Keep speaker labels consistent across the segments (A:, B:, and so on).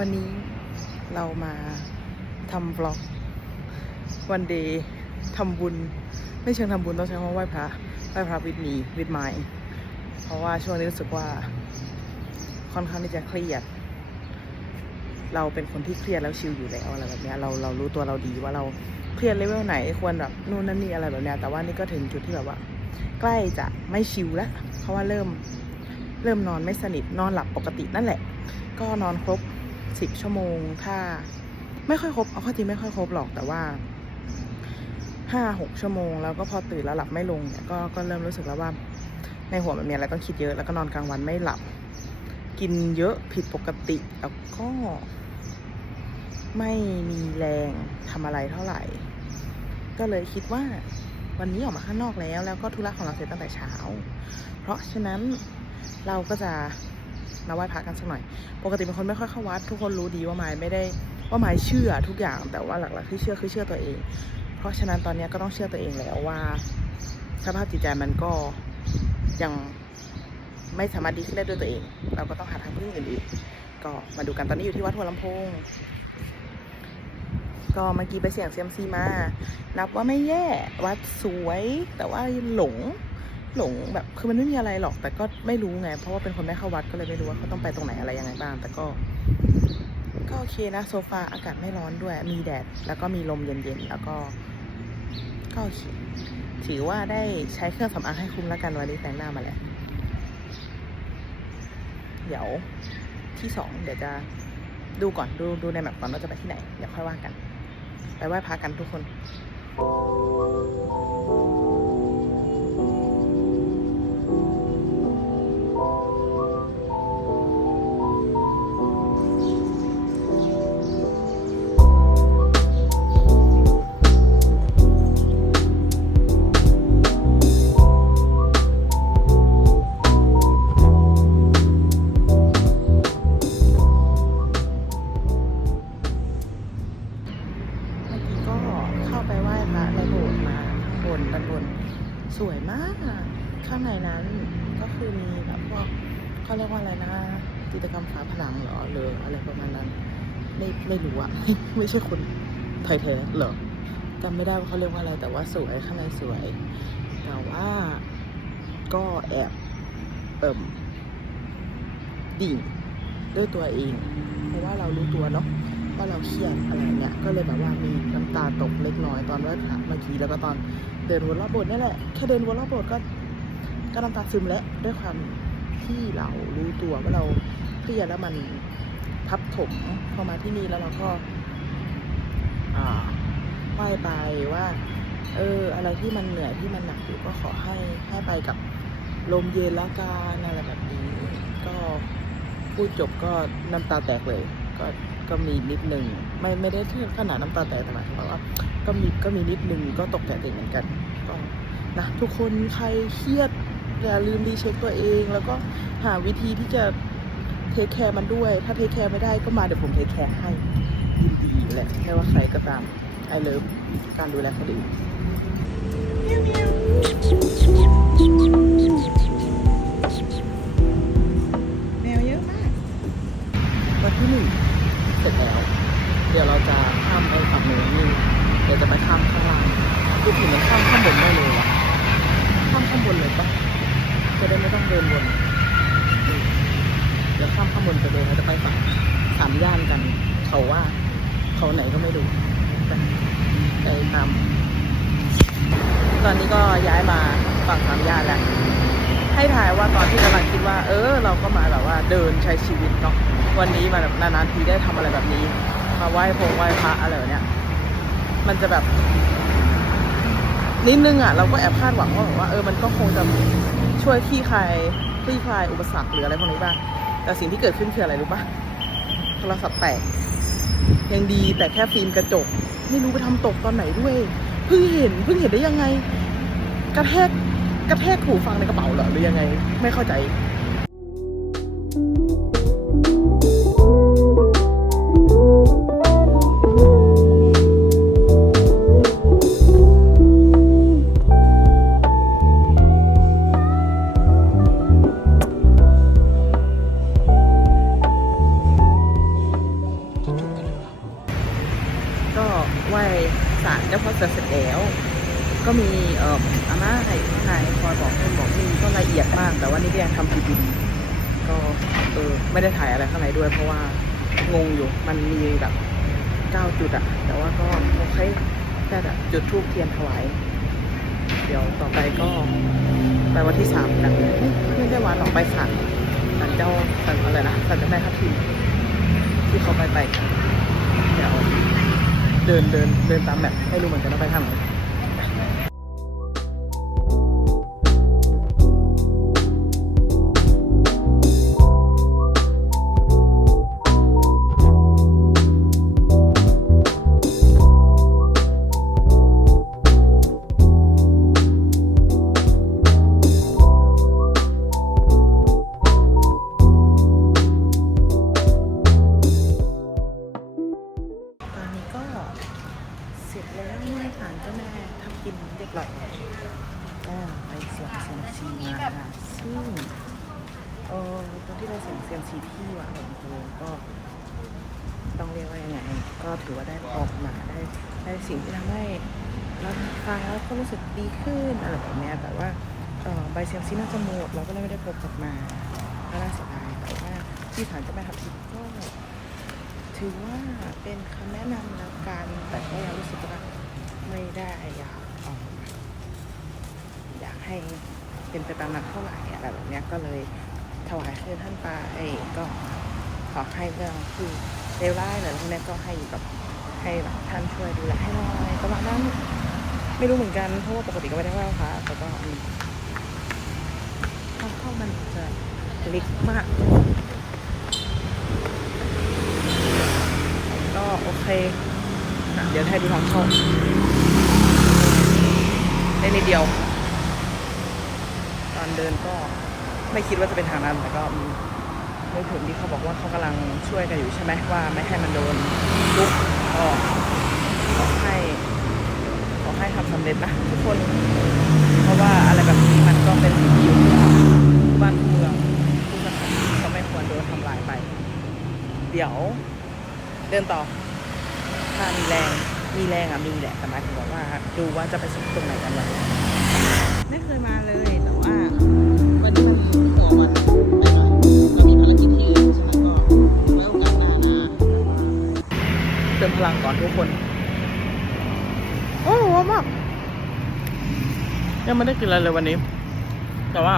A: วันนี้เรามาทำบล็อก วันเดย์ทำบุญ ไม่เชิงทำบุญต้องใช้คำว่าไหว้พระไหว้พระวิดมีวิดไมเพราะว่าช่วงนี้รู้สึกว่าค่อนข้างที่จะเครียด เราเป็นคนที่เครียดแล้วชิลอยู่แล้วอะไรแบบนี้เราเรารู้ตัวเราดีว่าเราเครียดเลเวลไหนควรแบบนู่นนั่นนี่อะไรแบบนี้แต่ว่านี่ก็ถึงจุดที่แบบว่า ใกล้จะไม่ชิลแล้วเพราะว่าเริ่มเริ่มนอนไม่สนิทนอนหลับปกตินั่นแหละ ก็นอนครบ สิบชั่วโมง ถ้า ไม่ค่อยครบเอาข้อจริงไม่ค่อยครบหรอกแต่ว่าห้าหกชั่วโมง แล้วก็พอตื่นแล้วหลับไม่ลงเนี่ยก็ก็เริ่มรู้สึกแล้วว่า ในหัวมันมีอะไรต้องคิดเยอะแล้วก็นอนกลางวันไม่หลับ กินเยอะผิดปกติแล้วก็ไม่มีแรงทำอะไรเท่าไหร่ ก็เลยคิดว่าวันนี้ออกมาข้างนอกแล้ว แล้วก็ธุระของเราเสร็จตั้งแต่เช้า เพราะฉะนั้นเราก็จะ มาไหว้พระกันสักหน่อย ปกติเป็นคนไม่ค่อยเข้าวัด ทุกคนรู้ดีว่าไม้ไม่ได้ว่าไม้เชื่อทุกอย่าง แต่ว่าหลักๆที่เชื่อคือเชื่อตัวเอง เพราะฉะนั้นตอนนี้ก็ต้องเชื่อตัวเองแล้วว่า สภาพจิตใจมันก็ยังไม่สามารถดีขึ้นได้ด้วยตัวเอง เราก็ต้องหาทางพึ่งอื่นๆก็มาดูกันตอนนี้อยู่ที่วัดหัวลำโพงก็เมื่อกี้ไปเสี่ยงเซียมซีมา นับว่าไม่แย่ วัดสวย แต่ว่าหลง หลงแบบคือมันไม่มีอะไรหรอกแต่ก็ไม่รู้ไง เพราะว่าเป็นคนไม่เข้าวัดก็เลยไม่รู้ว่าเขาต้องไปตรงไหนอะไรยังไงบ้าง แต่ก็ก็โอเคนะโซฟาอากาศไม่ร้อนด้วย มีแดด แล้วก็มีลมเย็นๆ แล้วก็ ก็โอเคถือว่าได้ใช้เครื่องสำอางให้คุ้มแล้วกันวันนี้แต่งหน้ามาแล้ว เดี๋ยวที่สองเดี๋ยวจะดูก่อนดูดูในแมปก่อนว่าจะไปที่ไหน เดี๋ยวค่อยว่ากัน ไปไหว้พระกันทุกคน ไม่ใช่คนไทยแท้เหรอจำไม่ได้ว่าเขาเรียกว่าอะไรแต่ว่าสวยข้างในสวย แต่ว่าก็แอบเอิ่มดิ่งด้วยตัวเอง เพราะว่าเรารู้ตัวเนาะว่าเราเครียดอะไรเงี้ยก็เลยแบบว่ามีน้ำตาตกเล็กน้อยตอนไหว้พระเมื่อกี้แล้วก็ตอนเดินวนรอบโบสถ์นี่แหละแค่เดินวนรอบโบสถ์ก็ก็น้ำตาซึมแล้วด้วยความที่เรารู้ตัวว่าเราเครียดแล้วมันทับถมพอมาที่นี่แล้วเราก็ ไหว้ไปว่า เออ อะไรที่มันเหนื่อยที่มันหนักอยู่ก็ขอให้ให้ไปกับลมเย็นละกันอะไรแบบนี้ ก็พูดจบก็น้ำตาแตกเลย ก็ก็มีนิดนึงไม่ไม่ได้ถึงขนาดน้ำตาแตกแต่หมายถึงว่าก็มีก็มีนิดนึงก็ตกใจตัวเองเหมือนกันก็นะทุกคนใครเครียดอย่าลืมรีเช็คตัวเอง แล้วก็หาวิธีที่จะเทคแคร์มันด้วย ถ้าเทคแคร์ไม่ได้ก็มาเดี๋ยวผมเทคแคร์ให้ ยินดีแหละไม่ว่าใครก็ตามไอเลิฟการดูแลคนอื่นแมวเยอะมากวันที่หนึ่งเสร็จแล้ว เดี๋ยวเราจะข้ามไปฝั่งนู้นนี่เดี๋ยวจะไปข้ามข้างล่างพูดถึงมันข้ามข้างบนได้เลยอะข้ามข้างบนเลยปะจะได้ไม่ต้องเดินวนอืมเดี๋ยวข้ามข้างบนไปเลยเราจะไปฝั่งสามย่านกัน เขาว่า เขาไหนก็ไม่รู้ไปตามตอนนี้ก็ย้ายมาฝั่งสามย่านแล้ว ให้ถ่ายว่าตอนที่กำลังคิดว่า เออ เราก็มาแบบว่าเดินใช้ชีวิตเนาะวันนี้มาแบบนานๆทีได้ทำอะไรแบบนี้ มาไหว้พงไหว้พระอะไรเนี้ยมันจะแบบนิดนึงอะเราก็แอบคาดหวังว่าแบบว่าเออมันก็คงจะช่วยคลี่คลายคลี่คลายอุปสรรคหรืออะไรพวกนี้บ้างแต่สิ่งที่เกิดขึ้นคืออะไรรู้ปะโทรศัพท์แตก ยังดีแต่แค่ฟิล์มกระจก ไม่รู้ไปทำตกตอนไหนด้วยเพิ่งเห็นเพิ่งเห็นได้ยังไง กระแทกกระแทกหูฟังในกระเป๋าเหรอหรือยังไง ไม่เข้าใจ เทียนถวาย เดี๋ยวต่อไปก็ไปวันที่สามกันไม่ได้วันออกไปศาลศาลเจ้าศาลอะไรนะศาลเจ้าแม่ทับทิมที่เขาไปไปเดี๋ยวเดินเดินเดินตามแบบไม่รู้เหมือนกันว่าไปทางไหน ก็ต้องเรียกว่ายังไงก็ถือว่าได้ออกมาได้ได้สิ่งที่ทำให้เราฟังแล้วก็รู้สึกดีขึ้นอะไรแบบนี้แต่ว่าใบเซียมซีน่าจะหมดเราก็เลยไม่ได้พกกลับมาก็น่าเสียดายแต่ว่าที่ศาลเจ้าแม่ทับทิมก็ถือว่าเป็นคำแนะนำแล้วกันแต่ก็ยังรู้สึกว่าไม่ได้อยากเอ่อยากให้เป็นไปตามนั้นเท่าไหร่อะไรแบบนี้ก็เลยถวายคืนท่านไปก็ ขอให้เรื่องคือเลวร้ายหรืออะไรพวกเนี้ยก็ให้อยู่กับให้แบบท่านช่วยดูแลให้หน่อยประมาณนั้นไม่รู้เหมือนกันเพราะว่าปกติก็ไม่ได้ไหว้พระแต่ก็อืมทางเข้ามันจะเล็กมากก็โอเคอะเดี๋ยวให้ดูทางเข้าได้นิดเดียว ตอนเดินก็ไม่คิดว่าจะเป็นทางนั้นแต่ก็มี นึกถึงที่เขาบอกว่าเขากำลังช่วยกันอยู่ใช่ไหมว่าไม่ให้มันโดนลุกก็ขอให้ขอให้ทำสำเร็จนะทุกคน เพราะว่าอะไรแบบนี้มันก็เป็นสิ่งที่อยู่คู่บ้านเมืองคู่สถานที่ก็ไม่ควรโดนทำลายไป เดี๋ยวเดินต่อถ้ามีแรงมีแรงอะมีแหละแต่หมายถึงว่าดูว่าจะไปสุดตรงไหนกันวะไม่เคยมาเลยแต่ว่าวันนี้มันตัววัน เติมพลังก่อนทุกคน โอ้โหมากยังไม่ได้กินอะไรเลยวันนี้ แต่ว่า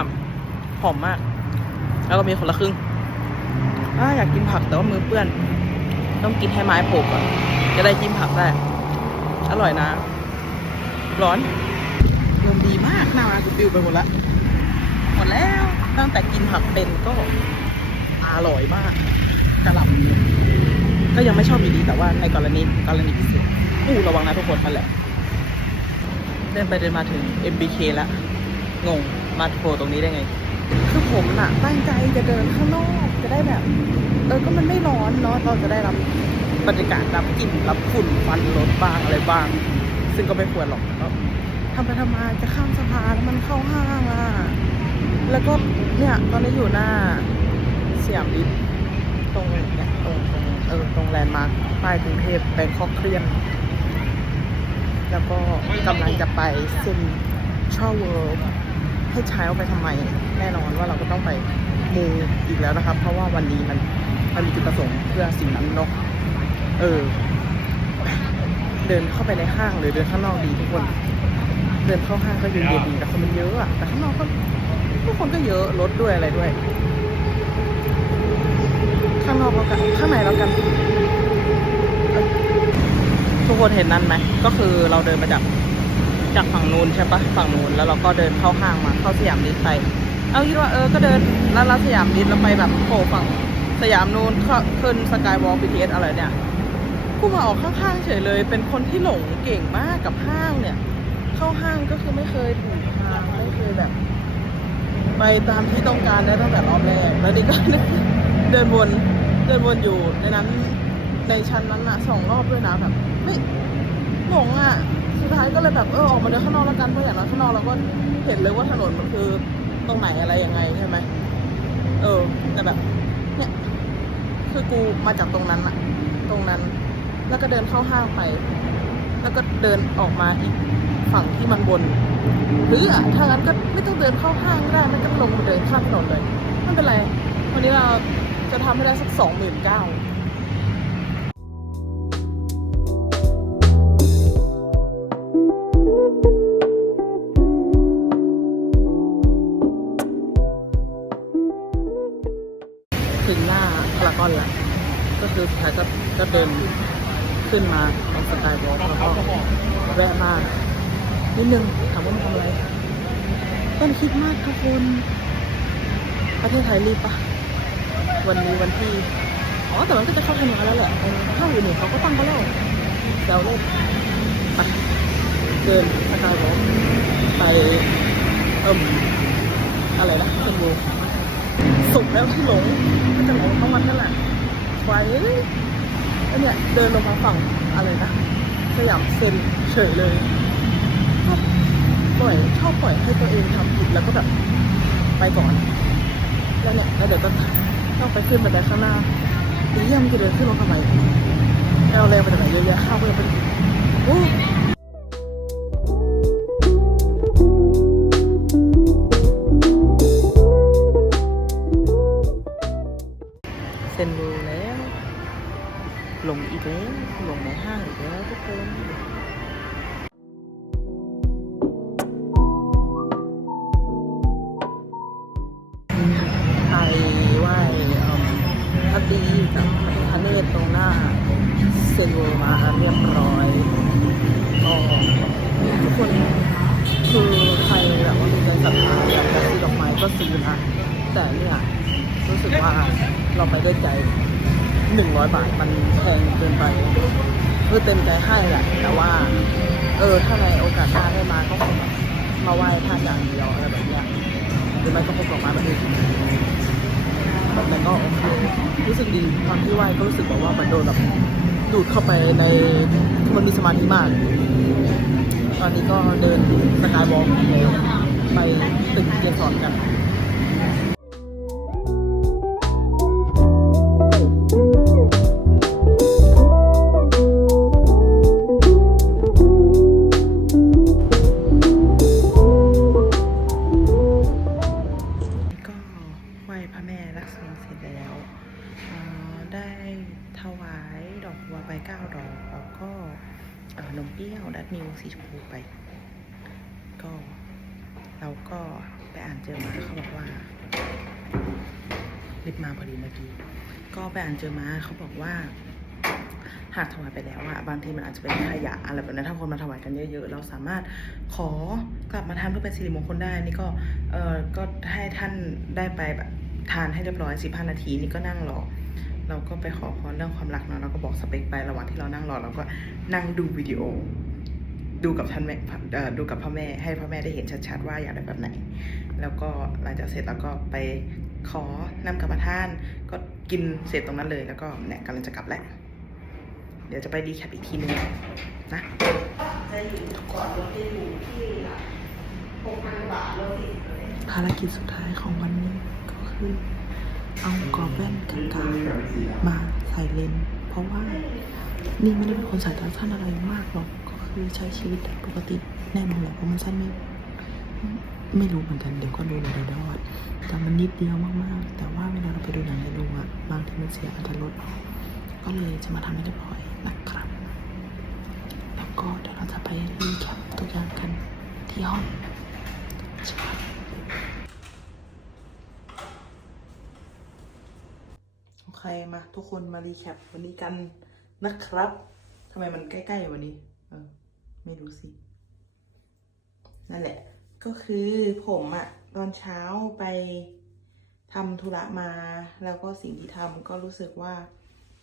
A: หอมมาก แล้วก็มีคนละครึ่งอ่าอยากกินผักแต่ว่ามือเปื้อน ต้องกินให้ไม้โผล่ก่อนจะได้จิ้มผักได้ อร่อยนะ ร้อนลมดีมากหน้ามากูปิวไปหมดละหมดแล้วตั้งแต่กินผักเป็นก็ อร่อยมากกระหล่ำก็ยังไม่ชอบอยู่ดีแต่ว่าในกรณีกรณีพิเศษอู้ระวังนะทุกคนนั่นแหละเดินไปเดินมาถึง MBK แล้วงงมาโผล่ตรงนี้ได้ไง คือผมน่ะตั้งใจจะเดินข้างนอกจะได้แบบเออก็มันไม่ร้อนเนาะเราจะได้รับบรรยากาศรับกลิ่นรับฝุ่นฟันรถบ้างอะไรบ้าง ซึ่งก็ไม่ควรหรอกแต่ก็ทำไปทำมาจะข้ามสะพานแล้วมันเข้าห้างอะแล้วก็เนี่ยตอนนี้อยู่หน้า สยามดิฟตรงเนี่ยตรงตรงเออตรงแลนด์มาร์คป้ายกรุงเทพแบงคอกเคลื่อนแล้วก็กำลังจะไปเซ็นทรัลเวิลด์ให้ใช้เอาไปทำไม แน่นอนว่าเราก็ต้องไปมูอีกแล้วนะครับ เพราะว่าวันนี้มันมันมีจุดประสงค์เพื่อสิ่งนั้นเนาะเออ เดินเข้าไปในห้างหรือเดินข้างนอกดีทุกคน เดินเข้าห้างก็เย็นๆดีแต่คนมันเยอะอะแต่ข้างนอกก็ทุกคนก็เยอะรถด้วยอะไรด้วย ข้างนอกแล้วกันข้างในแล้วกัน ทุกคนเห็นนั่นไหมก็คือเราเดินมาจากจากฝั่งนู้นใช่ปะฝั่งนู้นแล้วเราก็เดินเข้าห้างมาเข้าสยามดิสไปเอาคิดว่าเออก็เดินแล้วเราสยามดิสแล้วไปแบบโผล่ฝั่งสยามนู้นขึ้นสกายวอล์กบีทีเอสอะไรเนี่ยกูมาออกข้างๆเฉยเลย เป็นคนที่หลงเก่งมากกับห้างเนี่ย เข้าห้างก็คือไม่เคยถูกทางไม่เคยแบบ ไปตามที่ต้องการได้ตั้งแต่รอบแรกแล้วนี่ก็เดินวน เดินวนอยู่ในนั้นในชั้นนั้นอะสองรอบด้วยนะแบบไม่หลงอะสุดท้ายก็เลยแบบเออออกมาเดินข้างนอกแล้วกันเพราะอย่างน้อยข้างนอกเราก็เห็นเลยว่าถนนมันคือตรงไหนอะไรยังไงใช่ไหมเออ แต่แบบ เนี่ย คือกูมาจากตรงนั้นอะตรงนั้น แล้วก็เดินเข้าห้างไป แล้วก็เดินออกมาอีกฝั่งที่มันบนหรืออะถ้างั้นก็ไม่ต้องเดินเข้าห้างก็ได้ไม่ต้องลงมาเดินข้ามถนนเลยไม่เป็นไรวันนี้เรา จะทำให้ได้สักสองหมื่นเก้าถึงหน้าพารากอนแล้วก็คือสุดท้ายก็ก็เดินขึ้นมาตรงสกายวอล์กแล้วก็แวะมานิดนึงถามว่ามันทำอะไรต้นคิดมากทุกคนประเทศไทยรีบปะ วันนี้วันที่ อ๋อ แต่มันก็จะเข้าธันวาแล้วแหละเข้าอยู่นี่เขาก็ตั้งก็แล้วเดาเล่นไปเดินสกายวอล์กไปเอิ่มอะไรนะเซนโบสุกแล้วที่หลงก็จะหลงทั้งวันนั่นแหละไว้แล้วเนี่ยเดินลงมาฝั่งอะไรนะสยามเซ็นเฉยเลยชอบปล่อยชอบปล่อยให้ตัวเองทำผิดแล้วก็แบบไปก่อน แล้วเนี่ยแล้วเดี๋ยวก็ ต้องไปขึ้นบันไดข้างหน้าเยี่ยมจะเดินขึ้นลงทำไมเอาแรงไปจากไหนเยอะแยะข้าวก็ยังไม่ได้กินโอ้ พระตรีกับพระพิฆเนศตรงหน้าเซนรูมาเรียบร้อยก็ทุกคนคือใครแบบว่ามีใจศรัทธาอยากจะซื้อดอกไม้ก็ซื้อนะแต่เนี่ยรู้สึกว่าเราไปด้วยใจหนึ่งร้อยบาทมันแพงเกินไปคือเต็มใจให้แหละแต่ว่า เออถ้าในโอกาสหน้าได้มาก็คงมาไหว้ท่านอย่างเดียวอะไรแบบเนี้ยหรือไม่ก็พกดอกไม้มาเองแบบนั้ นก็โอเครู้สึกดีความที่ไหว้ก็รู้สึกแบบว่ามันโดนแบบดูดเข้าไปในมันมีสมาธิมาก ตอนนี้ก็เดินสกายวอล์กไปตึกเกียรสอนกัน มันอาจจะเป็นขยะอะไรแบบนั้นถ้าคนมาถวายกันเยอะๆ เราสามารถขอกลับมาทานเพื่อเป็นสิริมงคลได้นี่ก็เออก็ให้ท่านได้ไปแบบทานให้เรียบร้อยสิบห้านาทีนี่ก็นั่งรอเราก็ไปขอพรเรื่องความรักเนาะเราก็บอกสเปคไประหว่างที่เรานั่งรอเราก็นั่งดูวิดีโอ ดูกับท่านแม่เออดูกับพ่อแม่ให้พ่อแม่ได้เห็นชัดๆว่าอยากได้แบบไหน แล้วก็หลังจากเสร็จแล้วก็ไปขอนำกลับมาทานก็กินเสร็จตรงนั้นเลยแล้วก็เนี่ยกำลังจะกลับแล้ว เดี๋ยวจะไปรีแคปอีกทีนึงนะจะอยู่ก่อนรถจะอยู่ที่หกพันบาทรถภารกิจสุดท้ายของวันนี้ก็คือเอากรอบแว่นกันกาวมาใส่เลนเพราะว่านี่ไม่ได้เป็นคนสายตาสั้นอะไรมากหรอกก็คือใช้ชีวิตปกติแน่นอนแหละเพราะมันสั้นไม่ไม่รู้เหมือนกันเดี๋ยวก็ดูในเดยวอะแต่มันนิดเดียวมากๆ แต่ว่าเวลาเราไปดูหนังในโรงอะบางทีมันเสียอัตรสก็เลยจะมาทำให้เรียบร้อย นะครับ แล้วก็เดี๋ยวเราจะไปรีแคปตัวอย่างกันที่ห้องใช่โอเคมาทุกคนมารีแคปวันนี้กันนะครับทำไมมันใกล้ๆวันนี้ เออ ไม่รู้สิ นั่นแหละ ก็คือผมอะตอนเช้าไปทำธุระมา แล้วก็สิ่งที่ทำก็รู้สึกว่า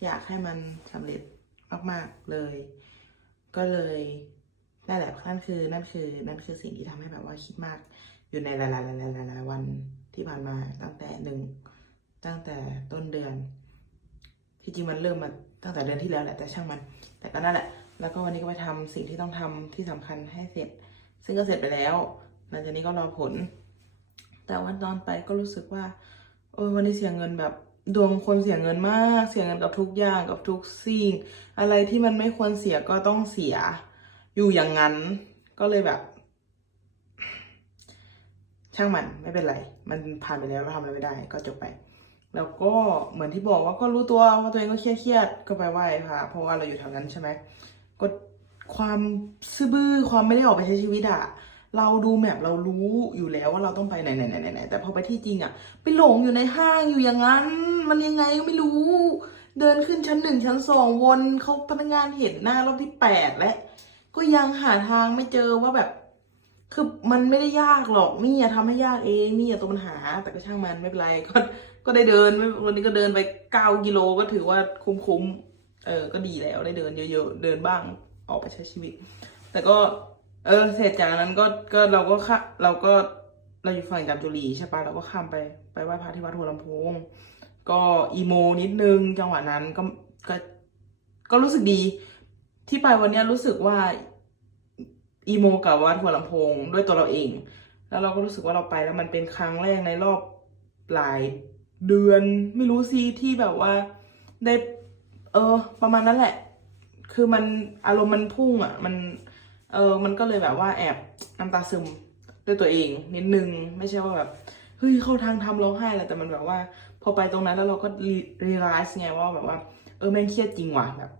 A: อยากให้มันสำเร็จ มาก ๆ เลย ก็เลยนั่นแหละนั่นคือนั่นคือนั่นคือสิ่งที่ทำให้แบบว่าคิดมากอยู่ในหลายๆหลายๆวันที่ผ่านมาตั้งแต่หนึ่งตั้งแต่ต้นเดือน ที่จริงมันเริ่มมาตั้งแต่เดือนที่แล้วแหละแต่ช่างมัน แต่ก็นั่นแหละ แล้วก็วันนี้ก็ไปทำสิ่งที่ต้องทำที่สำคัญให้เสร็จ ซึ่งก็เสร็จไปแล้วหลังจากนี้ก็รอผล แต่วันตอนไปก็รู้สึกว่าเออวันนี้เสียเงินแบบ ดวงคนเสียเงินมาก เสียเงินกับทุกอย่างกับทุกสิ่ง อะไรที่มันไม่ควรเสียก็ต้องเสีย อยู่อย่างนั้นก็เลยแบบ ช่างมันไม่เป็นไร มันผ่านไปแล้วเราทำอะไรไม่ได้ ก็จบไป แล้วก็เหมือนที่บอกว่าก็รู้ตัวว่าตัวเองก็เครียดๆก็ไปไหว้ค่ะ เพราะว่าเราอยู่แถวนั้นใช่ไหมก็ความซื่อบื้อความไม่ได้ออกไปใช้ชีวิตอะ เราดูแมพเรารู้อยู่แล้วว่าเราต้องไปไหนไหนไหนไหนแต่พอไปที่จริงอะไปหลงอยู่ในห้างอยู่อย่างนั้น มันยังไงก็ไม่รู้ เดินขึ้นชั้นหนึ่งชั้นสองวนเขาพนักงานเห็นหน้ารอบที่แปดและ ก็ยังหาทางไม่เจอว่าแบบ คือมันไม่ได้ยากหรอกนี่อย่าทำให้ยากเองนี่อย่าตัวปัญหา แต่ก็ช่างมันไม่เป็นไรก็ก็ได้เดินวันนี้ก็เดินไปเก้ากิโลก็ถือว่าคุ้มๆเออก็ดีแล้วได้เดินเยอะๆเดินบ้างออกไปใช้ชีวิต แต่ก็ เออ เสร็จจากนั้นก็ก็เราก็ข้าเราก็เราอยู่ฝั่งจามจุรีใช่ปะเราก็ข้ามไปไปไหว้พระที่วัดหัวลำโพงก็อีโมนิดนึงจังหวะนั้นก็ก็ก็รู้สึกดี ที่ไปวันนี้รู้สึกว่าอีโมกับวัดหัวลำโพงด้วยตัวเราเอง แล้วเราก็รู้สึกว่าเราไปแล้วมันเป็นครั้งแรกในรอบหลายเดือน ไม่รู้สิที่แบบว่าได้ เออ ประมาณนั้นแหละ คือมันอารมณ์มันพุ่งอะ มัน เออมันก็เลยแบบว่าแอบน้ำตาซึมด้วยตัวเองนิดนึงไม่ใช่ว่าแบบเฮ้ยเข้าทางทำร้องไห้อะไรแต่มันแบบว่า พอไปตรงนั้นแล้วเราก็รีไลซ์ไงว่าแบบว่า เออแม่งเครียดจริงว่ะแบบ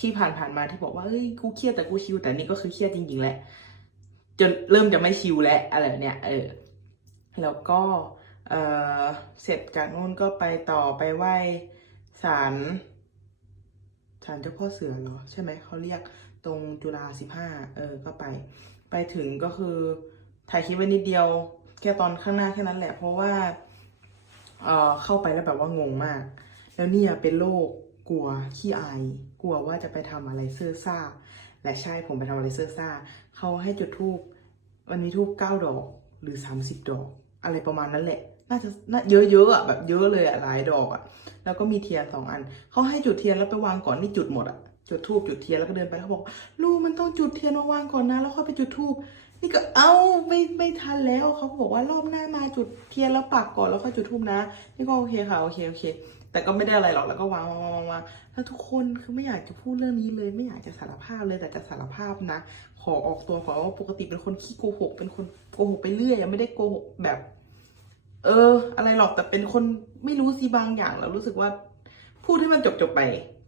A: ที่ผ่านๆมาที่บอกว่าเฮ้ยกูเครียดแต่กูชิลแต่นี่ก็คือเครียดจริงๆแหละจนเริ่มจะไม่ชิลแล้วอะไรเนี่ยเออแล้วก็เออเสร็จจากนู่นก็ไปต่อไปไหว้ศาลศาลเจ้าพ่อเสือเหรอ ใช่ไหมเขาเรียก ตรงจุฬาสิบห้าเออก็ไป ไปถึงก็คือถ่ายคลิปไว้นิดเดียวแค่ตอนข้างหน้าแค่นั้นแหละ เพราะว่าเออเข้าไปแล้วแบบว่างงมาก แล้วเนี่ยเป็นโรคกลัวขี้อายกลัวว่าจะไปทำอะไรเสื้อซ่า และใช่ผมไปทำอะไรเสื้อซ่าเขาให้จุดทูบวันนี้ทูบเก้าดอกหรือสามสิบดอก อะไรประมาณนั้นแหละน่าจะน่าเยอะๆอะแบบเยอะเลยอะหลายดอกอะแล้วก็มีเทียนสองอันเขาให้จุดเทียนแล้วไปวางก่อนนี่จุดหมดอะ จุดทูบจุดเทียนแล้วก็เดินไปเขาบอกลูกมันต้องจุดเทียนมาวางก่อนนะ แล้วค่อยไปจุดทูบนี่ก็เอ้าไม่ไม่ทันแล้วเขาบอกว่ารอบหน้ามาจุดเทียนแล้วปักก่อนแล้วค่อยจุดทูบนะ นี่ก็โอเคค่ะโอเคโอเค แต่ก็ไม่ได้อะไรหรอกแล้วก็วางวางวางวางวางแล้วทุกคนคือไม่อยากจะพูดเรื่องนี้เลย ไม่อยากจะสารภาพเลยแต่จะสารภาพนะ ขอออกตัวขอว่าปกติเป็นคนขี้โกหก เป็นคนโกหกไปเรื่อยยังไม่ได้โกหกแบบ เออ อะไรหรอกแต่เป็นคนไม่รู้สิบางอย่างแล้วรู้สึกว่า พูดให้มันจบจบไป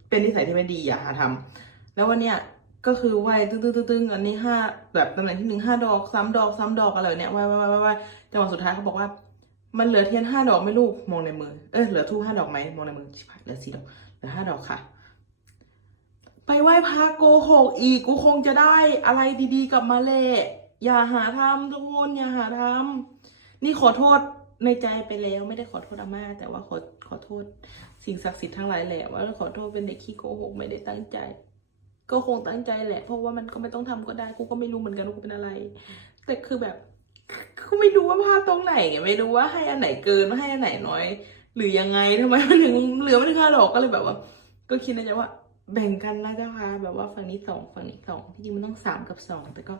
A: เป็นนิสัยที่ไม่ดีอย่าหาทำแล้ววันเนี้ยก็คือไหวตึ้งตึ้งตึ้งตึ้งอันนี้ห้าแบบตำแหน่งที่หนึ่งห้าดอกซ้ำดอกซ้ำดอกอะไรเนี้ยไหวไหวไหวไหวจังหวะสุดท้ายเขาบอกว่า มันเหลือเทียนห้าดอกไม่ลูกมองในมือเออเหลือทูห้าดอกไหมมองในมือชิบหายเหลือสี่ดอกเหลือห้าดอกค่ะ ไปไหว้พระโกหกอีกกูคงจะได้อะไรดีๆกลับมาแหละอย่าหาทำทุกคนอย่าหาทำนี่ขอโทษในใจไปแล้วไม่ได้ขอโทษอาม่าแต่ว่าขอ ขอโทษสิ่งศักดิ์สิทธิ์ทั้งหลายแหละว่าขอโทษเป็นเด็กขี้โกหกไม่ได้ตั้งใจ ก็คงตั้งใจแหละ เพราะว่ามันก็ไม่ต้องทำก็ได้กูก็ไม่รู้เหมือนกันว่ากูเป็นอะไร แต่คือแบบกูไม่รู้ว่าพลาดตรงไหนไงไม่รู้ว่าให้อันไหนเกินให้อันไหนน้อย หรือยังไงทำไมมันถึงเหลือไม่ถึงห้าดอกก็เลยแบบว่า ก็คิดในใจว่าแบ่งกันนะเจ้าค่ะแบบว่าฝั่งนี้สองฝั่งนี้สองที่จริงมันต้องสามกับสองแต่ก็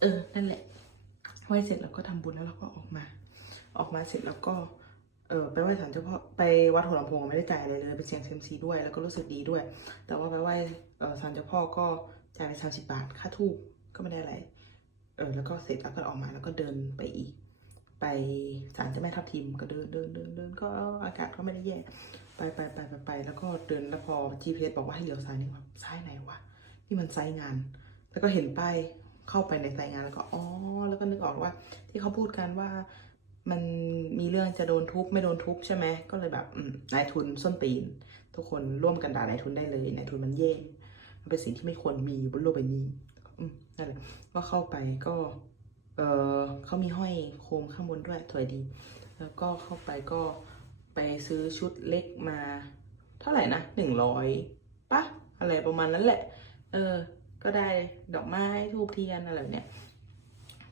A: เออนั่นแหละไหว้เสร็จแล้วก็ทำบุญแล้วเราก็ออกมา ออกมาเสร็จแล้วก็ เออไปไหว้ศาลเจ้าพ่อไปวัดหัวลำโพงไม่ได้จ่ายอะไรเลยไปเสียงเซมซีด้วย แล้วก็รู้สึกดีด้วย แต่ว่าไปไหว้ศาลเจ้าพ่อก็จ่ายไปสามสิบบาทค่าทูบก็ไม่ได้อะไรเออแล้วก็เสร็จแล้วก็ออกมาแล้วก็เดินไปอีก ไปศาลเจ้าแม่ทับทิมก็เดินเดินเดินเดินก็อากาศก็ไม่ได้แย่ไปไปไปไปไปแล้วก็เดินแล้วพอ GPS บอกว่าให้เลี้ยวซ้ายนี่ว่าซ้ายไหนวะนี่มันไซงาน แล้วก็เห็นป้ายเข้าไปในไซงานแล้วก็อ๋อแล้วก็นึกออกว่า ที่เขาพูดกันว่า มันมีเรื่องจะโดนทุบไม่โดนทุบใช่ไหมก็เลยแบบนายทุนส้นตีน ทุกคนร่วมกันด่านายทุนได้เลยนายทุนมันแย่มันเป็นสิ่งที่ไม่ควรมีบนโลกใบนี้นั่นแหละก็เข้าไปก็เออเขามีห้อยโคมข้างบนด้วยสวยดี แล้วก็เข้าไปก็ไปซื้อชุดเล็กมา เท่าไหร่นะหนึ่งร้อยปะอะไรประมาณนั้นแหละ เออ ก็ได้ดอกไม้ทูบเทียนอะไรเนี้ย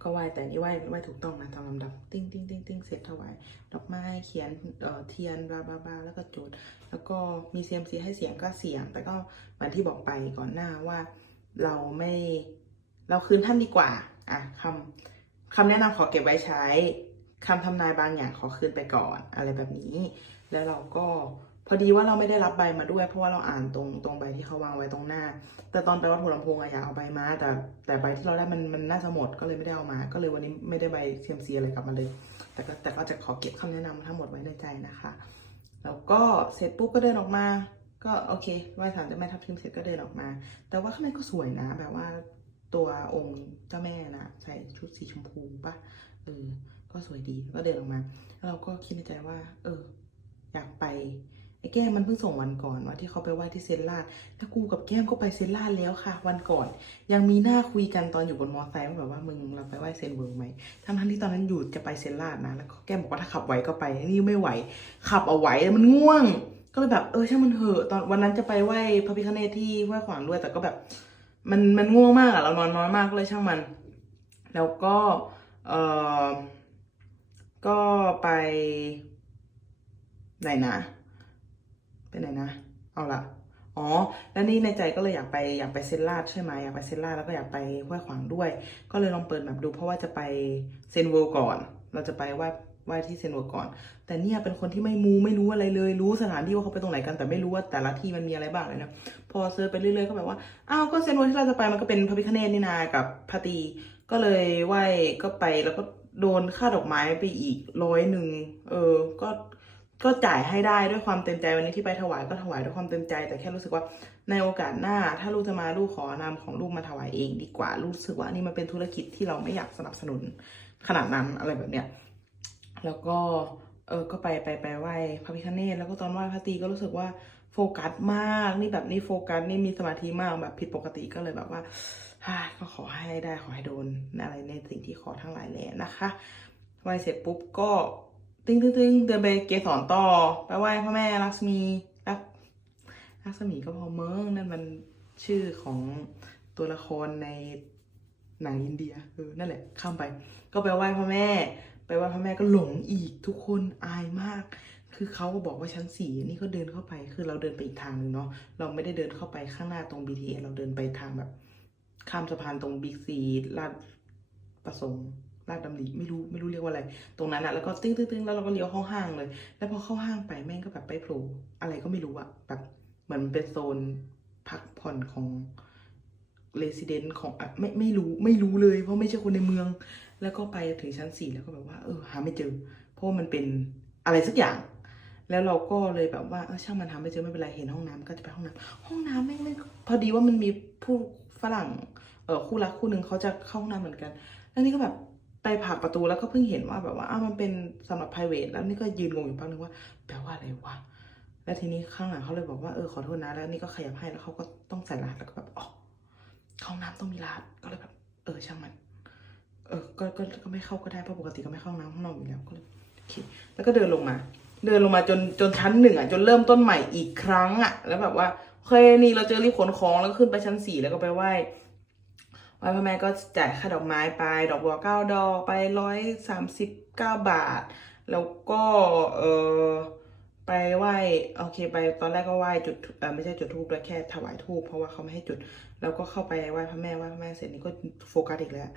A: ก็ไหว้แต่นี่ไหว้ไหว้ถูกต้องนะตามลำดับติ้งติ้งติ้งติ้งเสร็จถวายดอกไม้เขียนเอ่อเทียนบลาบลาบลาแล้วก็จุด แล้วก็มีเซียมซีให้เสียงก็เสียง แต่ก็เหมือนที่บอกไปก่อนหน้าว่าเราไม่เราคืนท่านดีกว่าอะคำคำแนะนำขอเก็บไว้ใช้คำทำนายบางอย่างขอคืนไปก่อนอะไรแบบนี้ แล้วเราก็ พอดีว่าเราไม่ได้รับใบมาด้วย เพราะว่าเราอ่านตรงตรงใบที่เขาวางไว้ตรงหน้า แต่ตอนไปวัดหัวลำโพงอะอยากเอาใบมา แต่แต่ใบที่เราได้มันมันน่าจะหมดก็เลยไม่ได้เอามา ก็เลยวันนี้ไม่ได้ใบเซียมซีอะไรกลับมาเลย แต่ก็แต่ก็จะขอเก็บคำแนะนำทั้งหมดไว้ในใจนะคะ แล้วก็เสร็จปุ๊บก็เดินออกมา ก็โอเคไหว้ศาลเจ้าแม่ทับทิมเสร็จก็เดินออกมา แต่ว่าข้างในก็สวยนะ แบบว่าตัวองค์เจ้าแม่นะใส่ชุดสีชมพูปะเออก็สวยดีก็เดินออกมาแล้วเราก็คิดในใจว่า เออ อยากไป ไอ้แก้มมันเพิ่งส่งวันก่อนว่าที่เขาไปไหว้ที่เซนลาดแล้วกูกับแก้มก็ไปเซนลาดแล้วค่ะ วันก่อน ยังมีหน้าคุยกันตอนอยู่บนมอไซค์ว่าแบบว่ามึงเราไปไหว้เซนเวิร์กไหมทั้งทั้งที่ตอนนั้นอยู่จะไปเซนลาดนะแล้วแก้มบอกว่าถ้าขับไหวก็ไปนี่ไม่ไหว ขับเอาไหวมันง่วง ก็เลยแบบเออช่างมันเถอะตอนวันนั้นจะไปไหว้พระพิฆเนศที่ห้วยขวางด้วยแต่ก็แบบ มันมันง่วงมากอะเรานอนน้อยมากก็เลยช่างมัน แล้วก็เออก็ไปไหนนะ ไปไหนนะ เอาละอ๋อ แล้วนี่ในใจก็เลยอยากไปอยากไปเซนลาดใช่ไหมอยากไปเซนลาดแล้วก็อยากไปห้วยขวางด้วย ก็เลยลองเปิดแบบดู เพราะว่าจะไปเซนเวิลก่อน เราจะไปไหว้ไหว้ที่เซนเวิลก่อน แต่เนี่ยเป็นคนที่ไม่มูไม่รู้อะไรเลย รู้สถานที่ว่าเขาไปตรงไหนกันแต่ไม่รู้ว่าแต่ละที่มันมีอะไรบ้างเลยนะพอเซิร์ชไปเรื่อยๆก็แบบว่าอ้าวก็เซนเวิลที่เราจะไปมันก็เป็นพระพิฆเนศนี่นากับพระตีก็เลยไหว้ก็ไปแล้วก็โดนค่าดอกไม้ไปอีกร้อยหนึ่ง เออ ก็ ก็จ่ายให้ได้ด้วยความเต็มใจวันนี้ที่ไปถวายก็ถวายด้วยความเต็มใจ แต่แค่รู้สึกว่าในโอกาสหน้า ถ้าลูกจะมาลูกขอนำของลูกมาถวายเองดีกว่ารู้สึกว่านี่มันเป็นธุรกิจที่เราไม่อยากสนับสนุนขนาดนั้นอะไรแบบเนี้ยแล้วก็เออก็ไปไปไปไหว้พระพิฆเนศแล้วก็ตอนไหว้พระตีก็รู้สึกว่าโฟกัสมากนี่แบบนี่โฟกัสนี่มีสมาธิมากแบบผิดปกติก็เลยแบบว่าฮ่าก็ขอให้ได้ขอให้โดนอะไรในสิ่งที่ขอทั้งหลายแหล่นะคะไหว้เสร็จปุ๊บก็ ตึ้งตึ้งตึ้งเดินไปเกสรต่อไปไหว้พระแม่ลักษมีรักลักษมีก็พอเมืองนั่นมันชื่อของตัวละครในหนังอินเดียเออนั่นแหละ ข้ามไป ก็ไปไหว้พระแม่ ไปไหว้พระแม่ก็หลงอีกทุกคนอายมาก คือเขาก็บอกว่าชั้นสี่นี่ก็เดินเข้าไป คือเราเดินไปอีกทางหนึ่งเนาะเราไม่ได้เดินเข้าไปข้างหน้าตรง BTS เราเดินไปทางแบบ ข้ามสะพานตรงบิ๊กซีลาดประสงค์ ลาดดำริไม่รู้ไม่รู้เรียกว่าอะไร ตรงนั้นอะแล้วก็ตึ้งตึ้งตึ้งแล้วเราก็เลี้ยวเข้าห้างเลย แล้วพอเข้าห้างไปแม่งก็แบบไปโผล่อะไรก็ไม่รู้อะแบบเหมือนเป็นโซนพักผ่อนของเรส i เดนต์ของอะไม่ไม่รู้ไม่รู้เลยเพราะไม่ใช่คนในเมือง แล้วก็ไปถึงชั้นสี่แล้วก็แบบว่า เออหาไม่เจอ เพราะมันเป็นอะไรสักอย่าง แล้วเราก็เลยแบบว่าเออช่างมันหาไม่เจอไม่เป็นไรเห็นห้องน้ำก็จะไปห้องน้ำห้องน้ำแม่งไม่พอดีว่ามันมีผู้ฝรั่งเออคู่รักคู่หนึ่งเขาจะเข้าห้องน้ำเหมือนกัน แล้วนี่ก็แบบ ไปผลักประตูแล้วก็เพิ่งเห็นว่าแบบว่าอ้าวมันเป็นสำหรับ private แล้วนี่ก็ยืนงงอยู่แป๊บนึงว่าแปลว่าอะไรวะแล้วทีนี้ข้างหลังเขาเลยบอกว่าเออขอโทษนะแล้วนี่ก็ขยับให้แล้วเขาก็ต้องใส่รหัสแล้วก็แบบอ๋อเข้าห้องน้ำต้องมีรหัสก็เลยแบบ เออช่างมัน เออก็ก็ก็ไม่เข้าก็ได้เพราะปกติก็ไม่เข้าห้องน้ำข้างนอกอยู่แล้วก็เลยโอเคแล้วก็เดินลงมา เดินลงมาจนจนชั้นหนึ่งอะจนเริ่มต้นใหม่อีกครั้งอะ แล้วแบบว่าเคนี่เราเจอรีบขนของแล้วขึ้นไปชั้นสี่แล้วก็ไปไหว้ ไหว้พระแม่ก็จ่ายค่าดอกไม้ไป ดอกบัวเก้าดอกไปร้อยสามสิบเก้าบาท แล้วก็เออไปไหว้โอเคไปตอนแรกก็ไหว้จุดเออไม่ใช่จุดทูบแล้วแค่ถวายทูบเพราะว่าเขาไม่ให้จุด แล้วก็เข้าไปไหว้พระแม่ไหว้พระแม่เสร็จนี่ก็โฟกัสอีกแล้ว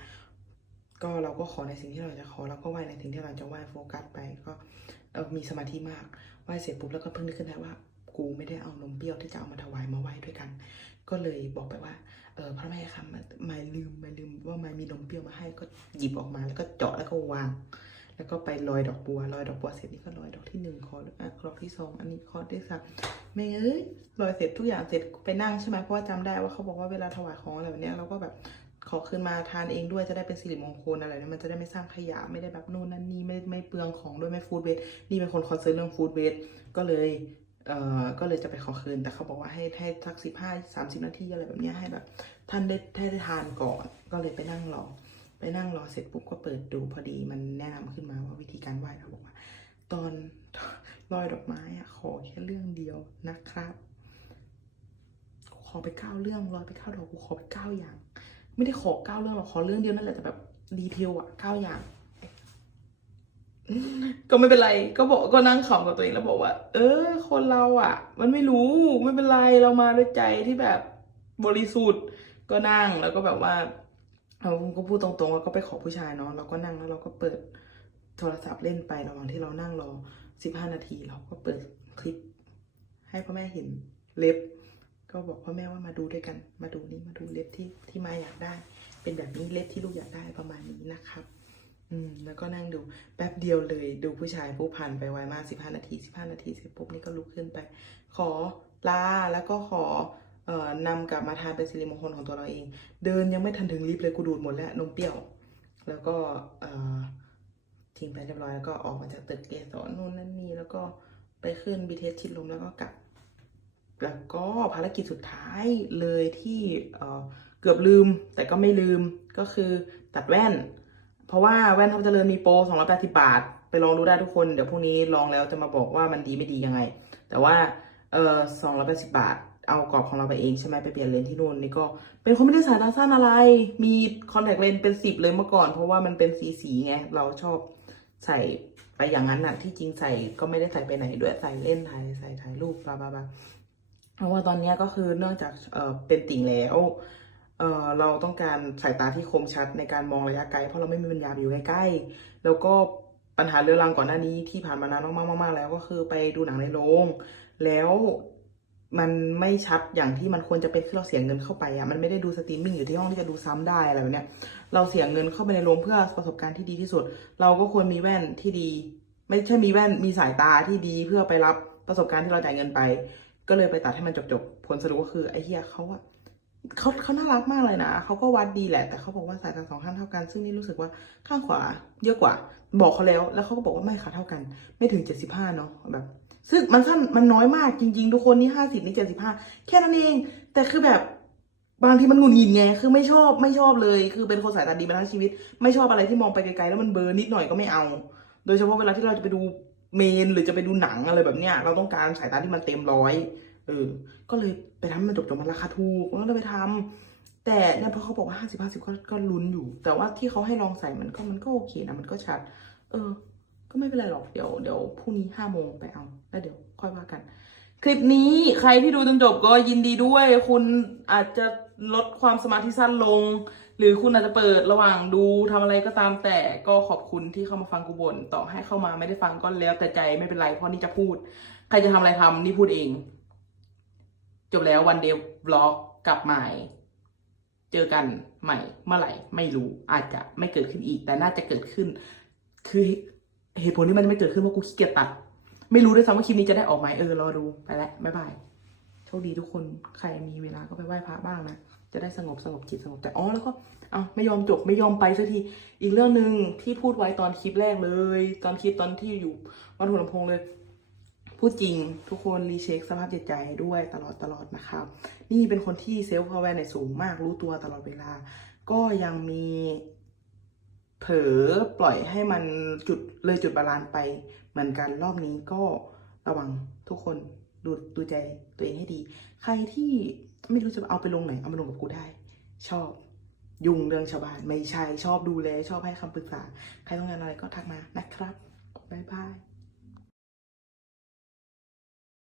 A: ก็เราก็ขอในสิ่งที่เราจะขอแล้วก็ไหว้ในสิ่งที่เราจะไหว้โฟกัสไปก็เออมีสมาธิมากไหว้เสร็จปุ๊บแล้วก็เพิ่งนึกขึ้นได้ว่า กูไม่ได้เอานมเปรี้ยวที่จะเอามาถวายมาไหว้ด้วยกัน ก็เลยบอกไปว่า ออพระแม่ค่ะไม่ลืมไม่ลืมว่าไม่มีนมเปรี้ยวมาให้ก็หยิบออกมาแล้วก็เจาะแล้วก็วาง แล้วก็ไปลอยดอกบัวลอยดอกบัวเสร็จนี่ก็ลอยดอกที่หนึ่งคออะดอกที่สองอันนี้คอที่สามไม่เอ้ยลอยเสร็จทุกอย่างเสร็จไปนั่งใช่ไหมเพราะว่าจำได้ว่าเขาบอกว่าเวลาถวายของอะไรแบบเนี้ยเราก็แบบขอคืนมาทานเองด้วยจะได้เป็นสิริมงคลอะไรเนี่ยมันจะได้ไม่สร้างขยะไม่ได้แบบนู่นนั่นนี่ไม่ไม่เปลืองของด้วยไม่ฟู้ดเวสนี่เป็นคนคอนเซิร์นเรื่องฟู้ดเวสก็เลย เอ่อก็เลยจะไปขอคืน แต่เขาบอกว่าให้ให้สักสิบห้าสามสิบนาทีอะไรแบบนี้ให้แบบ ท่านได้ได้ได้ทานก่อน ก็เลยไปนั่งรอ ไปนั่งรอเสร็จปุ๊บก็เปิดดูพอดีมันแนะนำขึ้นมาว่าวิธีการไหว้เขาบอกว่า ตอนลอยดอกไม้อะขอแค่เรื่องเดียวนะครับ ขอไปเก้าเรื่องลอยไปเก้าดอกกูขอไปเก้าอย่าง ไม่ได้ขอเก้าเรื่องหรอกขอเรื่องเดียวนั่นแหละแต่แบบดีเทลอะเก้าอย่าง ก็ไม่เป็นไร ก็บอกก็นั่งขำกับตัวเองแล้วบอกว่า เออ คนเราอะ มันไม่รู้ไม่เป็นไรเรามาด้วยใจที่แบบบริสุทธิ์ก็นั่งแล้วก็แบบว่าเราก็พูดตรงๆว่าก็ไปขอผู้ชายเนาะเราก็นั่งแล้วเราก็เปิดโทรศัพท์เล่นไประหว่างที่เรานั่งรอสิบห้านาทีเราก็เปิดคลิป ให้พ่อแม่เห็นเล็บ ก็บอกพ่อแม่ว่ามาดูด้วยกัน มาดูนี่มาดูเล็บที่ที่มาอยากได้ เป็นแบบนี้เล็บที่ลูกอยากได้ประมาณนี้นะครับ อืมแล้วก็นั่งดูแป๊บเดียวเลยดูผู้ชายผู้พันไปไวมากสิบห้านาทีสิบห้านาทีเสร็จปุ๊บนี่ก็ลุกขึ้นไป ขอลาแล้วก็ขอเอ่อนำกลับมาทานเป็นสิริมงคลของตัวเราเอง เดินยังไม่ทันถึงลิฟต์เลยกูดูดหมดแล้วนมเปรี้ยว แล้วก็เอ่อทิ้งไปเรียบร้อยแล้วก็ออกมาจากตึกเกสรนู่นนั่นนี่แล้วก็ไปขึ้นบีเทสชิดลมแล้วก็กลับ แล้วก็ภารกิจสุดท้ายเลยที่เอ่อเกือบลืมแต่ก็ไม่ลืมก็คือตัดแว่น เพราะว่าแว่นทับเจริญมีโปร280 บาท ไปลองดูได้ทุกคน เดี๋ยวพรุ่งนี้ลองแล้วจะมาบอกว่ามันดีไม่ดียังไง แต่ว่าเออ280 บาท เอากรอบของเราไปเองใช่ไหมไปเปลี่ยนเลนส์ที่นู่นนี่ก็เป็นคนไม่ได้สายตาสั้นอะไร มีคอนแทคเลนส์เป็นสิบเลยเมื่อก่อน เพราะว่ามันเป็นสีสีไง เราชอบใส่ไปอย่างนั้นน่ะ ที่จริงใส่ก็ไม่ได้ใส่ไปไหนด้วยใส่เล่นถ่ายใส่ถ่ายรูปบลาบลาบลาเพราะว่าตอนนี้ก็คือเนื่องจากเออเป็นติ่งแล้ว เออเราต้องการสายตาที่คมชัดในการมองระยะไกล เพราะเราไม่มีปัญญาไปอยู่ใกล้ๆแล้วก็ปัญหาเรื้อรังก่อนหน้านี้ที่ผ่านมานานมากๆ แล้วก็คือไปดูหนังในโรงแล้วมันไม่ชัดอย่างที่มันควรจะเป็นคือเราเสียเงินเข้าไปอะมันไม่ได้ดูสตรีมมิ่งอยู่ที่ห้องที่จะดูซ้ำได้อะไรแบบเนี้ยเราเสียเงินเข้าไปในโรงเพื่อประสบการณ์ที่ดีที่สุด เราก็ควรมีแว่นที่ดี ไม่ใช่มีแว่นมีสายตาที่ดีเพื่อไปรับประสบการณ์ที่เราจ่ายเงินไป ก็เลยไปตัดให้มันจบๆผลสรุปก็คือไอ้เหี้ยเขาอะ เขาเขาน่ารักมากเลยนะเขาก็วัดดีแหละ แต่เขาบอกว่าสายตาสองข้างเท่ากัน ซึ่งนี่รู้สึกว่าข้างขวา เยอะกว่า บอกเขาแล้ว แล้วเขาก็บอกว่าไม่ค่ะเท่ากัน ไม่ถึงเจ็ดสิบห้าเนาะแบบ ซึ่งมันสั้นมันน้อยมากจริง ๆ ทุกคนนี่ห้าสิบนี่เจ็ดสิบห้าแค่นั้นเอง แต่คือแบบบางทีมันหงุดหงิดไงคือไม่ชอบไม่ชอบเลย คือเป็นคนสายตาดีมาทั้งชีวิต ไม่ชอบอะไรที่มองไปไกลๆแล้วมันเบลอนิดหน่อยก็ไม่เอา โดยเฉพาะเวลาที่เราจะไปดูเมนหรือจะไปดูหนังอะไรแบบเนี้ยเราต้องการสายตาที่มันเต็มร้อยเออ ก็เลย ไปทำมันจบๆมันราคาถูกก็เลยไปทำแต่เนี่ยพอเขาบอกว่าห้าสิบห้าสิบก็ก็ลุ้นอยู่ แต่ว่าที่เขาให้ลองใส่มันก็มันก็โอเคนะมันก็ชัด เออ ก็ไม่เป็นไรหรอกเดี๋ยวเดี๋ยวพรุ่งนี้ห้าโมงไปเอาแล้วเดี๋ยวค่อยว่ากัน คลิปนี้ใครที่ดูจนจบก็ยินดีด้วย คุณอาจจะลดความสมาธิสั้นลง หรือคุณอาจจะเปิดระหว่างดูทำอะไรก็ตามแต่ก็ขอบคุณที่เข้ามาฟังกูบ่นต่อให้เข้ามาไม่ได้ฟังก็แล้วแต่ใจไม่เป็นไรเพราะนี่จะพูด ใครจะทำอะไรทำนี่พูดเอง จบแล้ววันเดย์บล็อกกลับใหม่ เจอกันใหม่เมื่อไหร่ไม่รู้อาจจะไม่เกิดขึ้นอีก แต่น่าจะเกิดขึ้น คือเหตุผลที่มันไม่เกิดขึ้นเพราะกูขี้เกียจตัด ไม่รู้ด้วยซ้ำว่าคลิปนี้จะได้ออกไหมเออรอดูไปแล้วบ๊ายบายโชคดีทุกคนใครมีเวลาก็ไปไหว้พระบ้างนะจะได้สงบสงบจิตสงบใจอ๋อแล้วก็เอาไม่ยอมจบไม่ยอมไปสักทีอีกเรื่องหนึ่งที่พูดไว้ตอนคลิปแรกเลย ตอนคลิปตอนที่อยู่วัดหัวลำโพงเลย พูดจริงทุกคนรีเช็คสภาพจิตใจด้วยตลอดตลอดนะครับ นี่เป็นคนที่เซลฟ์พาวเวอร์ในสูงมากรู้ตัวตลอดเวลา ก็ยังมีเผลอปล่อยให้มันจุดเลยจุดบาลานซ์ไป เหมือนกันรอบนี้ก็ระวังทุกคนดูดูใจตัวเองให้ดี ใครที่ไม่รู้จะเอาไปลงไหน เอามาลงกับกูได้ ชอบยุ่งเรื่องชาวบ้านไม่ใช่ชอบดูแลชอบให้คำปรึกษา ใครต้องการอะไรก็ทักมานะครับบ๊ายบาย